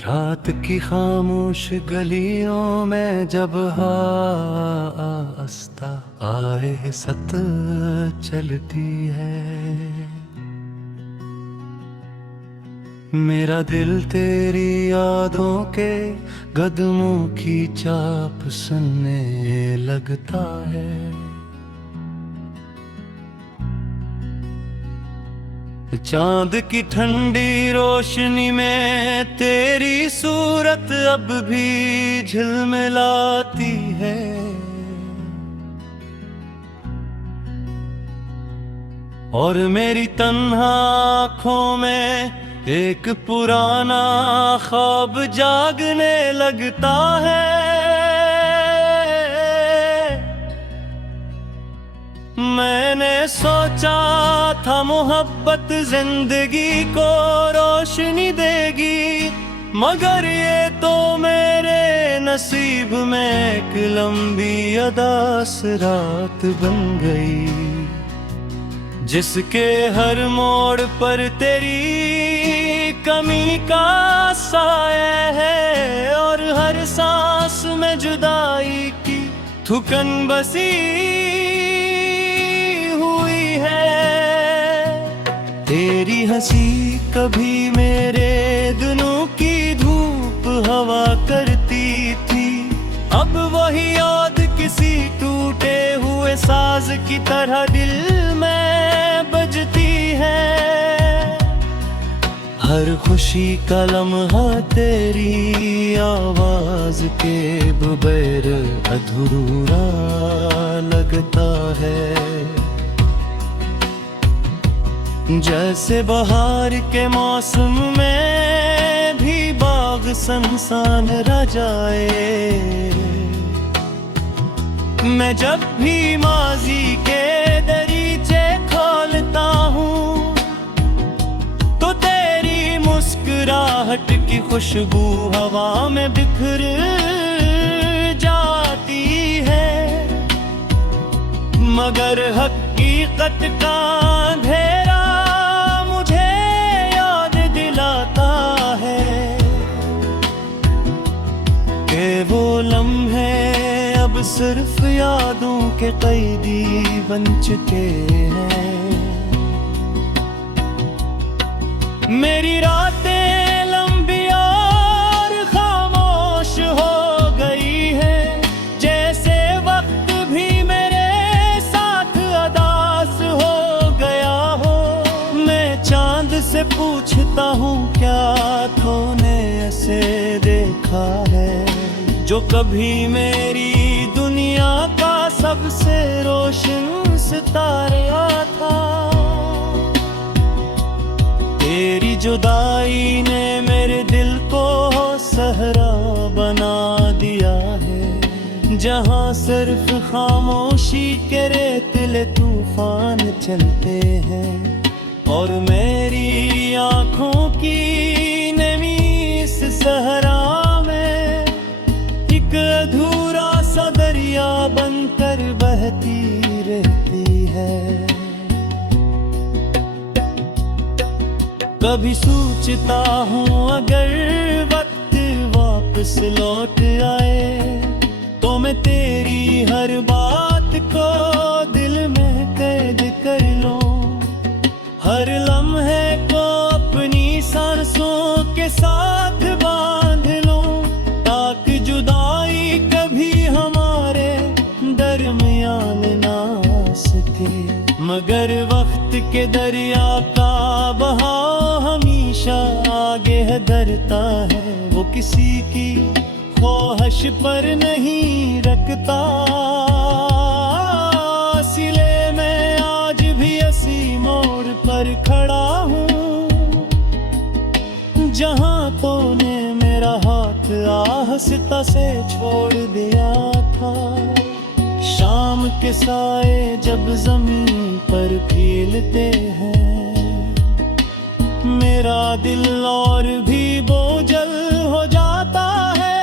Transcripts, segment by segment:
रात की खामोश गलियों में जब आस्था आए सत चलती है, मेरा दिल तेरी यादों के कदमों की चाप सुनने लगता है। चांद की ठंडी रोशनी में तेरी सूरत अब भी झिलमिलाती है, और मेरी तन्हा आँखों में एक पुराना ख्वाब जागने लगता है। मैंने सोचा था मोहब्बत जिंदगी को रोशनी देगी, मगर ये तो मेरे नसीब में एक लंबी अदास रात बन गई, जिसके हर मोड़ पर तेरी कमी का साया है, और हर सांस में जुदाई की थुकन बसी तेरी हंसी कभी मेरे दिनों की धूप हवा करती थी, अब वही याद किसी टूटे हुए साज की तरह दिल में बजती है। हर खुशी का लम्हा तेरी आवाज के बगैर अधूरा लगता है, जैसे बहार के मौसम में भी बाग सनसान रह जाए। मैं जब भी माजी के दरीचे खोलता हूँ तो तेरी मुस्कुराहट की खुशबू हवा में बिखर जाती है, मगर हकीकत का अंधेरा वो लम्हे अब सिर्फ यादों के कैदी बन चुके हैं। मेरी रातें लंबी और खामोश हो गई है, जैसे वक्त भी मेरे साथ अदास हो गया हो। मैं चांद से पूछता हूँ क्या तूने ऐसे देखा है, जो कभी मेरी दुनिया का सबसे रोशन सितारा था। तेरी जुदाई ने मेरे दिल को सहरा बना दिया है, जहाँ सिर्फ खामोशी के रेतीले तूफान चलते हैं, और मेरी आँखों की नमी इस सहरा अधूरा सा दरिया बनकर बहती रहती है। कभी सोचता हूँ अगर वक्त वापस लौट आए तो मैं तेरी हर बात को दिल में कैद कर लूं, हर लम्हे को अपनी सांसों के साथ बांध लूं, ताकि जुदाई कभी हमारे दरमियान ना आ सके। मगर वक्त के दरिया का बहाव हमेशा आगे दरता है, वो किसी की ख्वाहिश पर नहीं रखता। इसीलिए मैं आज भी इसी मोड़ पर खड़ा हूँ, जहाँ तूने मेरा हाथ आहस्ता से छोड़ दिया था। शाम के साए जब जमीन पर फैलते हैं, मेरा दिल और भी बोझल हो जाता है।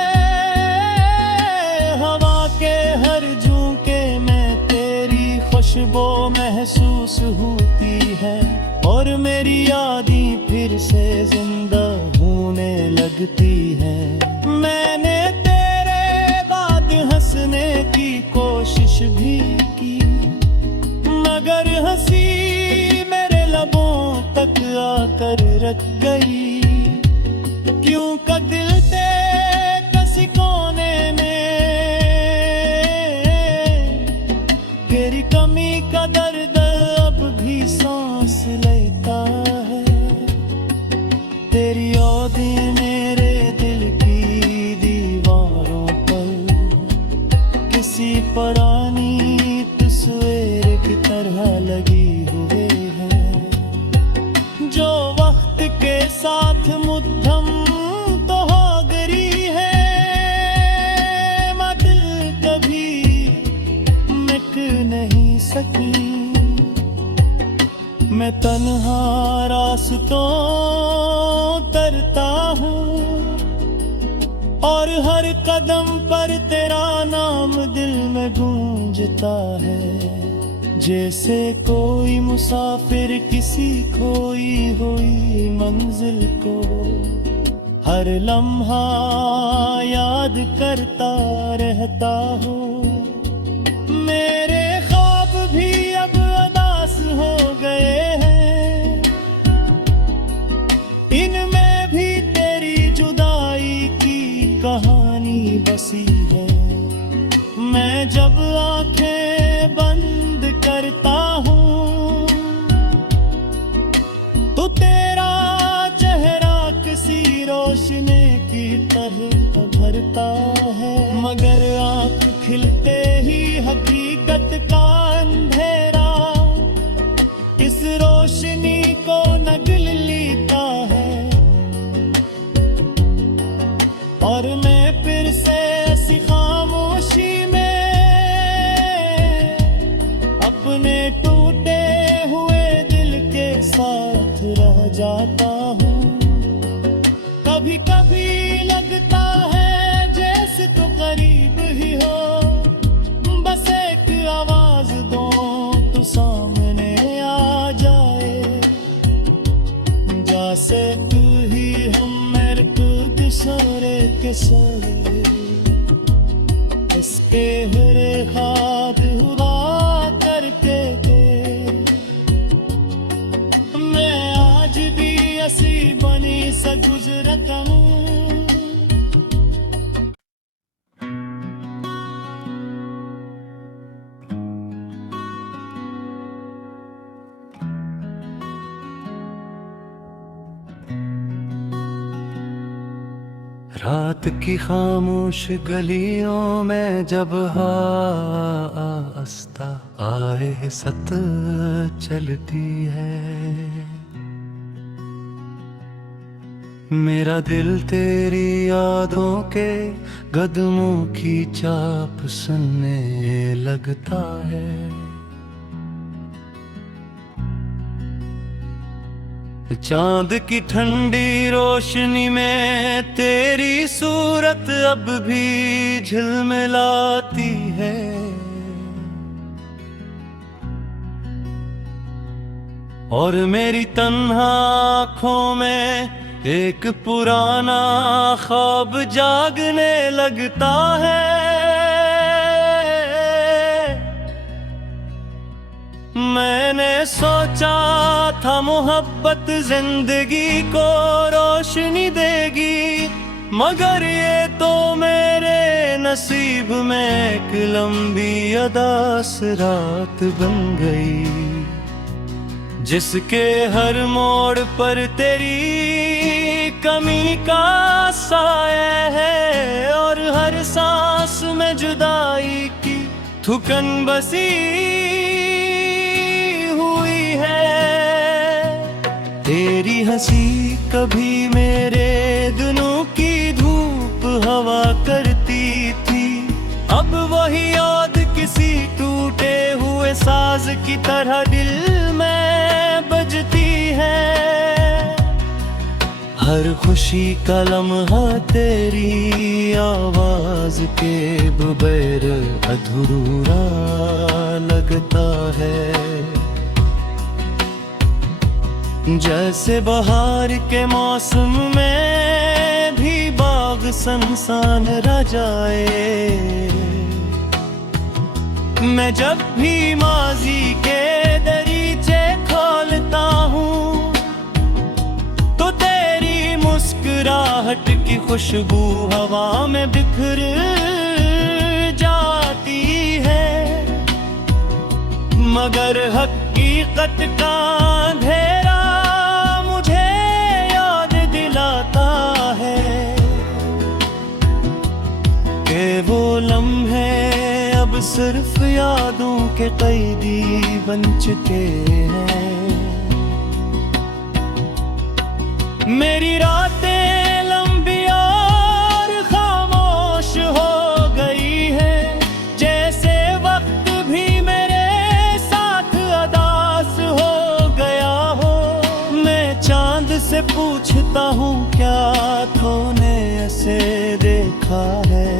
हवा के हर झोंके में तेरी खुशबू महसूस होती है, और मेरी यादें फिर से जिंदा होने लगती है। मैंने तेरे बाद हंसने की कोशिश भी की, मगर हंसी मेरे लबों तक आकर रख गई। क्यों का दिल ते किसी कोने में तेरी कमी का दर्द अब भी सांस लेता है। तेरी यादें मेरे दिल की दीवारों पर किसी पुरानी तस्वीर की तरह लगी हुए हैं, जो वक्त के साथ मुद्दम तो हो गई है, मगर कभी मिट नहीं सकी। मैं तन्हा रास्तों तरता हूँ और हर कदम पर तेरा नाम दिल में गूंजता है। जैसे कोई मुसाफिर किसी खोई हुई मंजिल को हर लम्हा याद करता रहता हूँ। मेरे ख्वाब भी अब उदास हो गए हैं, इनमें भी तेरी जुदाई की कहानी बसी है। मैं जब आंखें बंद करता हूँ तो तेरा चेहरा किसी रोशनी की तरह भरता है, मगर आँख खिलते ही हकीकत का अंधेरा इस रोशनी को नगल लेता है। और मैं फिर से ऐसी खामोशी में अपने टूटे हुए दिल के साथ रह जाता हूँ। कभी कभी लगता है जैसे तो करीब ही हो, बस एक आवाज दो तो सामने आ जाए। जैसे तू ही हम मेरे को किशोरे किशोरे इसके हरे हाथ हुआ करके दे। मैं आज भी ऐसी बनी सा गुजरता हूँ। रात की खामोश गलियों में जब आस्था आए सत चलती है, मेरा दिल तेरी यादों के कदमों की चाप सुनने लगता है। चांद की ठंडी रोशनी में तेरी सूरत अब भी झिलमिलाती है। और मेरी तन्हा आँखों में एक पुराना ख्वाब जागने लगता है। मैंने सोचा था मोहब्बत जिंदगी को रोशनी देगी, मगर ये तो मेरे नसीब में एक लंबी अदास रात बन गई, जिसके हर मोड़ पर तेरी कमी का साया है। और हर सांस में जुदाई की थुकन बसी तेरी हंसी कभी मेरे दिनों की धूप हवा करती थी, अब वही याद किसी टूटे हुए साज की तरह दिल में बजती है। हर खुशी का लम्हा तेरी आवाज के बगैर अधूरा लगता है। जैसे बहार के मौसम में संसान रह जाए। मैं जब भी माजी के दरीचे खोलता हूँ तो तेरी मुस्कुराहट की खुशबू हवा में बिखर जाती है, मगर हकीकत का अंधेरा मुझे याद दिलाता है कि वो लम्हे अब सिर्फ यादों के कैदी बन चुके हैं। मेरी रातें लंबी और खामोश हो गई है, जैसे वक्त भी मेरे साथ अदास हो गया हो। मैं चांद से पूछता हूँ क्या तूने ऐसे देखा है,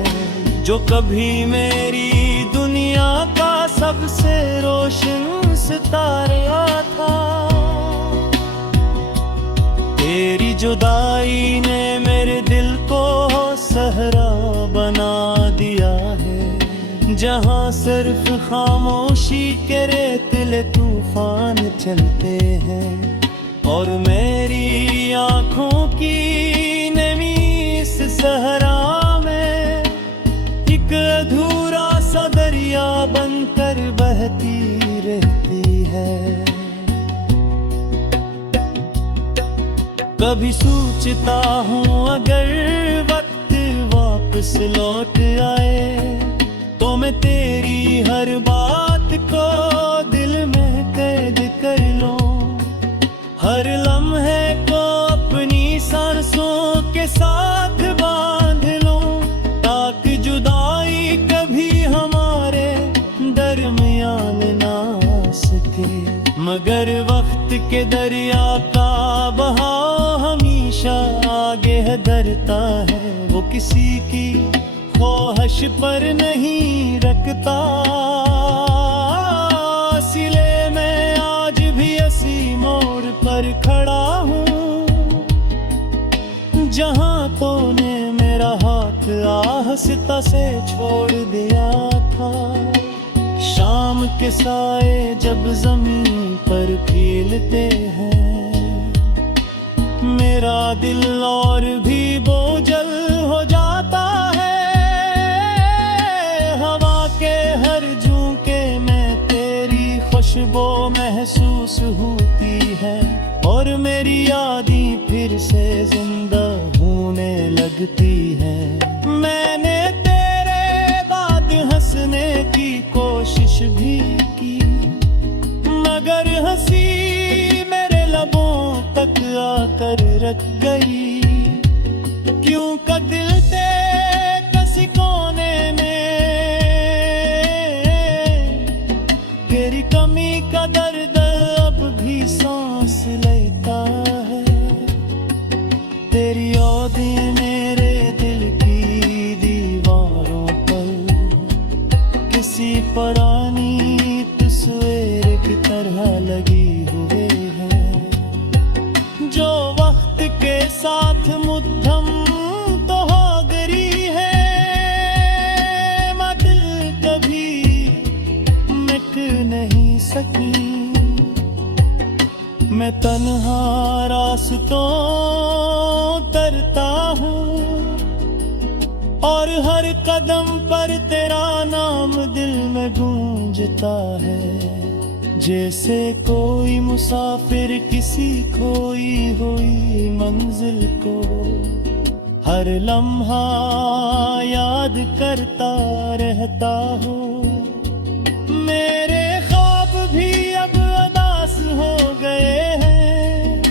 जो कभी मेरी दुनिया का सबसे रोशन सितारा था। तेरी जुदाई ने मेरे दिल को सहरा बना दिया है, जहाँ सिर्फ खामोशी के रेतीले तूफान चलते हैं और मेरी आँखों की नमी इस सहरा में एक अधूरा सा दरिया बनकर बहती रहती है। कभी सोचता हूँ अगर वक्त वापस लौट आए तो मैं तेरी हर बात को दिल में कैद कर लूं, हर लम्हे को अपनी सांसों के साथ बांध लूं, ताकि जुदाई कभी हमारे दरमियान ना आ सके। मगर वक्त के दरिया का बहाव हमेशा आगे है दरता है, वो किसी की ख्वाहिश पर नहीं रखता। इसलिए मैं आज भी इसी मोड़ पर खड़ा हूँ जहाँ तूने मेरा हाथ आहिस्ता से छोड़ दिया था। शाम के साए जब जमीन पर फीलते हैं, मेरा दिल और भी बोझल हो जाता है। हवा के हर झोंके में तेरी खुशबू महसूस होती है और मेरी यादें फिर से जिंदा होने लगती है। मैंने तेरे बाद हंसने की कोशिश भी की, मगर हंसी मेरे लबों तक आकर रख गई। क्यों का दिल ते किसी कोने में तेरी कमी का दर्द अब भी सांस लेता है। तेरी यादें मेरे दिल की दीवारों पर किसी पुरानी तस्वीर की तरह लगी हुए हैं, जो वक्त के साथ मुद्दम तो हो गई है, मगर कभी मिट नहीं सकी। मैं तन्हा रास्तों तरता हूँ और हर कदम पर तेरा नाम दिल में गूंजता है। जैसे कोई मुसाफिर किसी खोई हुई मंजिल को हर लम्हा याद करता रहता हूँ। मेरे ख्वाब भी अब उदास हो गए हैं,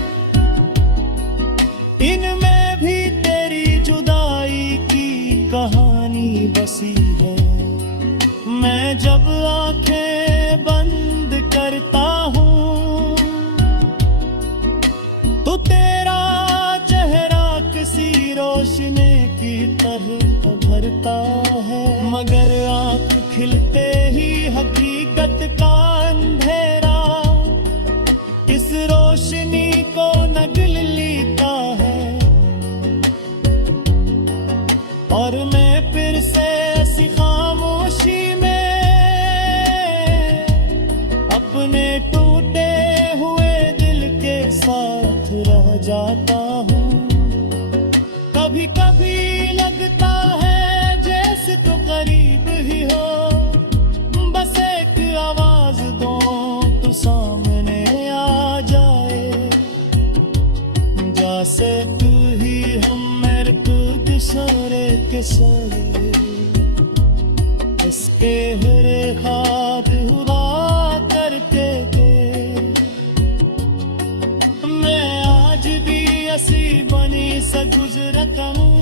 इनमें भी तेरी जुदाई की कहानी बसी है। मैं जब आंखें बंद करता हूँ तो तेरा चेहरा किसी रोशनी की तरह भरता है, मगर आंख खिलते ही हकीकत का अंधेरा इस रोशनी को नगल लेता है। और मैं फिर से ऐसी खामोशी में अपने टूटे हुए दिल के साथ रह जाता हूँ। कभी कभी लगता है जैसे तो करीब ही हो, बस एक आवाज दो तो सामने आ जाए। जैसे तू ही हम मेरे खुद सारे के सारे, इसके हरे हाथ हुआ करते थे। मैं आज भी ऐसी बनी सा गुजरता हूँ।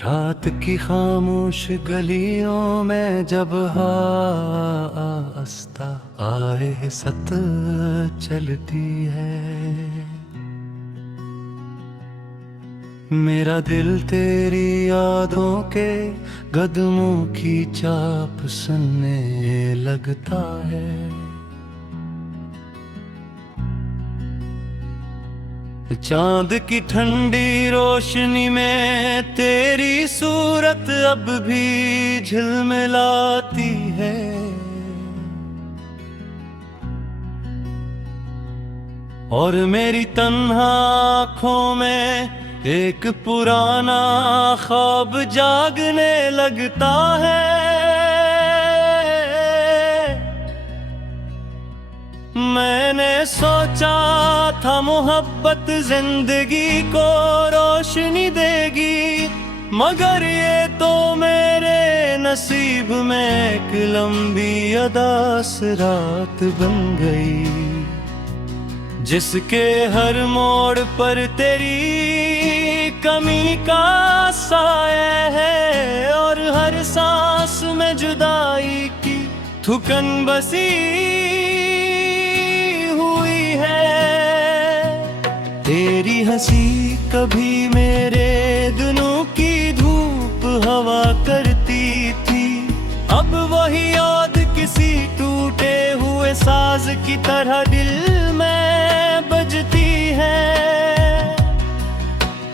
रात की खामोश गलियों में जब आस्था आए सत चलती है, मेरा दिल तेरी यादों के कदमों की चाप सुनने लगता है। चांद की ठंडी रोशनी में तेरी सूरत अब भी झिलमिलाती है। और मेरी तन्हा आँखों में एक पुराना ख्वाब जागने लगता है। मैंने सोचा था मोहब्बत जिंदगी को रोशनी देगी, मगर ये तो मेरे नसीब में एक लंबी अदास रात बन गई, जिसके हर मोड़ पर तेरी कमी का साया है। और हर सांस में जुदाई की थुकन बसी तेरी हंसी कभी मेरे दिनों की धूप हवा करती थी, अब वही याद किसी टूटे हुए साज की तरह दिल में बजती है।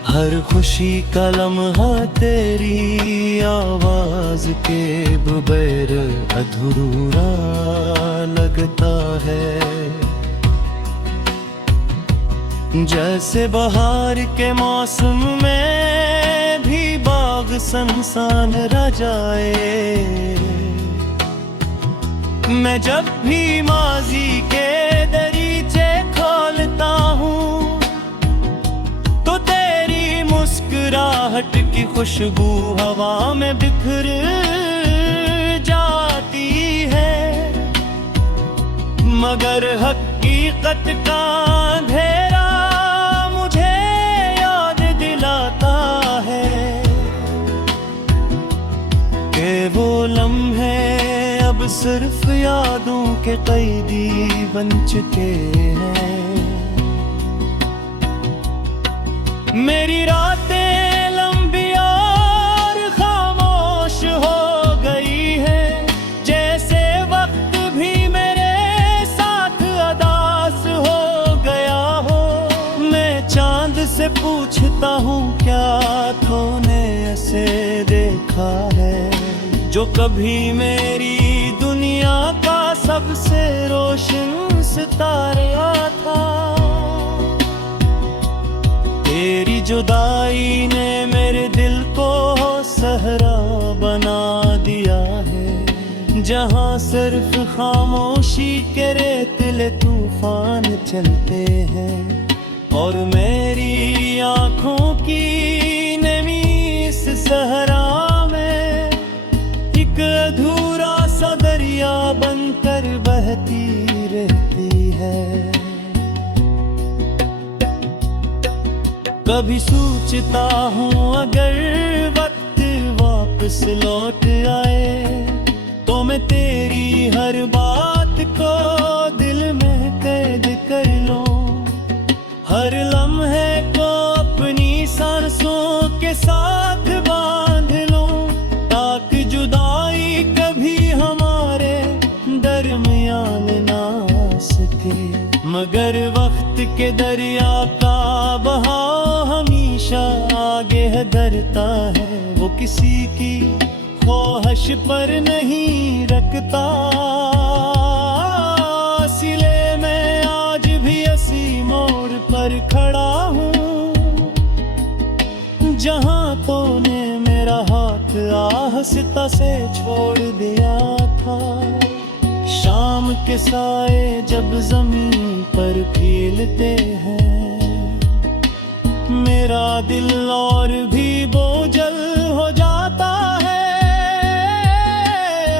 हर खुशी का लम्हा तेरी आवाज के बगैर अधूरा लगता है। जैसे बहार के मौसम में भी बाग सनसान रह जाए, मैं जब भी माजी के दरीचे खोलता हूँ तो तेरी मुस्कुराहट की खुशबू हवा में बिखर जाती है। मगर हकीकत का अंधेरा वो लम्हे अब सिर्फ यादों के कैदी बन चुके हैं। मेरी रातें लंबी और खामोश हो गई है, जैसे वक्त भी मेरे साथ अदास हो गया हो। मैं चांद से पूछता हूँ क्या तूने ऐसे देखा है, जो कभी मेरी दुनिया का सबसे रोशन सितारा था। तेरी जुदाई ने मेरे दिल को सहरा बना दिया है, जहाँ सिर्फ खामोशी के रेतीले तूफान चलते हैं। और मेरी आँखों की नमी इस सहरा अधूरा सा दरिया बनकर बहती रहती है। कभी सोचता हूँ अगर वक्त वापस लौट आए तो मैं तेरी हर बात को दिल में कैद कर लूं, हर लम्हे को अपनी सांसों के साथ बांध लूं। के दरिया का बहाव हमेशा आगे धरता है, वो किसी की ख्वाहिश पर नहीं रखता। इसीलिए मैं आज भी इसी मोड़ पर खड़ा हूँ, जहाँ तूने मेरा हाथ आहिस्ता से छोड़ दिया था। शाम के साए जब जमीन पर फैलते हैं, मेरा दिल और भी बोझल हो जाता है।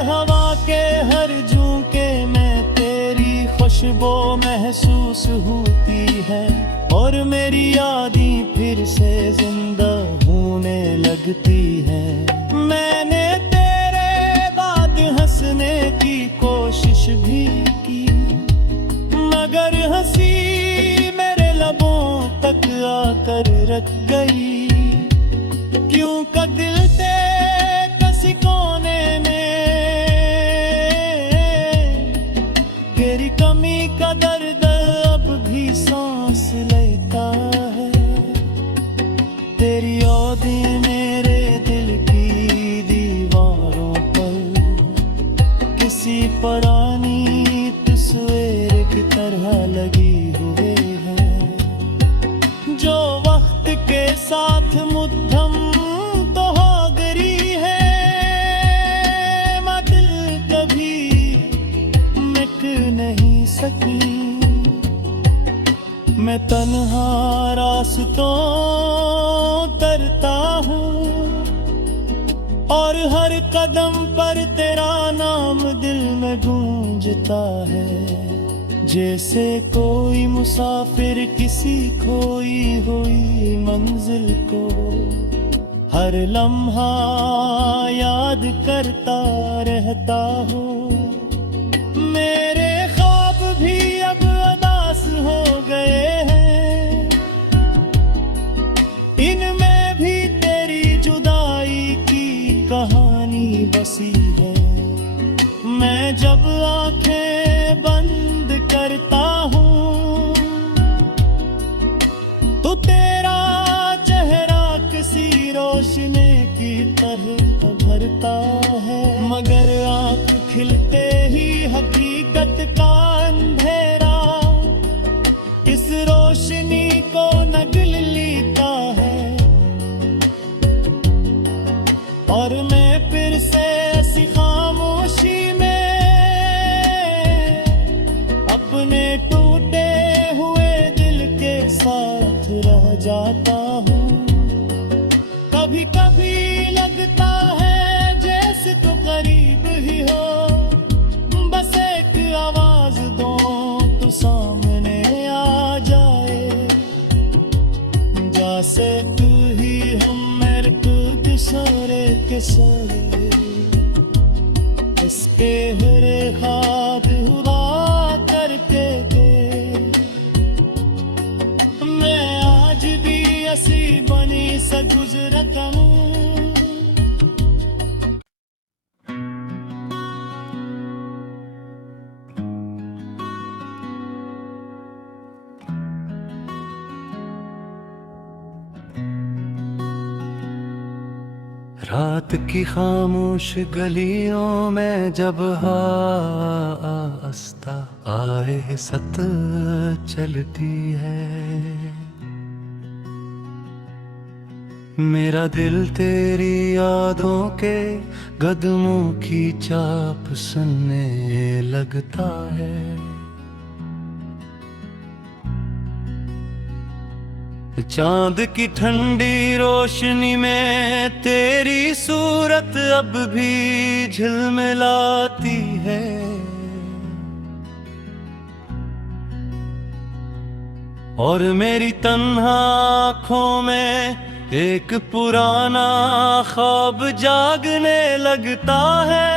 हवा के हर झोंके में तेरी खुशबू महसूस होती है, और मेरी यादें फिर से जिंदा होने लगती है। मैंने तेरे बाद हंसने की कोशिश भी की, मगर हंसी मेरे लबों तक आकर रख गई। क्यों का दिल ते किसी कोने में तेरी कमी का दर्द अब भी सांस लेता है। तेरी यादें मेरे दिल की दीवारों पर किसी पुरानी तस्वीर की तरह लगी हुए हैं, जो वक्त के साथ मुद्दम तो हो गई है, मगर कभी मिट नहीं सकी। मैं तन्हा रास्तों तरता हूँ, और हर कदम पर तेरा नाम दिल में गूंजता है। जैसे कोई मुसाफिर किसी खोई हुई मंजिल को हर लम्हा याद करता रहता हूँ। मेरे ख्वाब भी अब उदास हो गए हैं, इनमें भी तेरी जुदाई की कहानी बसी है। मैं जब आंखें बंद करता हूँ, तो तेरा चेहरा किसी रोशनी की तरह भरता है, मगर आंख खिलते ही हकीकत का अंधेरा इस रोशनी को नगल लेता है। और मैं फिर से ऐसी खामोशी में अपने टूटे हुए दिल के साथ रह जाता हूँ। कभी कभी लगता है जैसे तो करीब ही हो, बस एक आवाज दो तो सामने आ जाए। जैसे तू ही हम मेरे को सारे के सारे इसके हरे हाथ हुआ करके दे। मैं आज भी ऐसी बनी सा गुजरता हूँ। रात की खामोश गलियों में जब आस्था आए सत चलती है, मेरा दिल तेरी यादों के कदमों की चाप सुनने लगता है। चांद की ठंडी रोशनी में तेरी सूरत अब भी झिलमिलाती है। और मेरी तन्हा आँखों में एक पुराना ख्वाब जागने लगता है।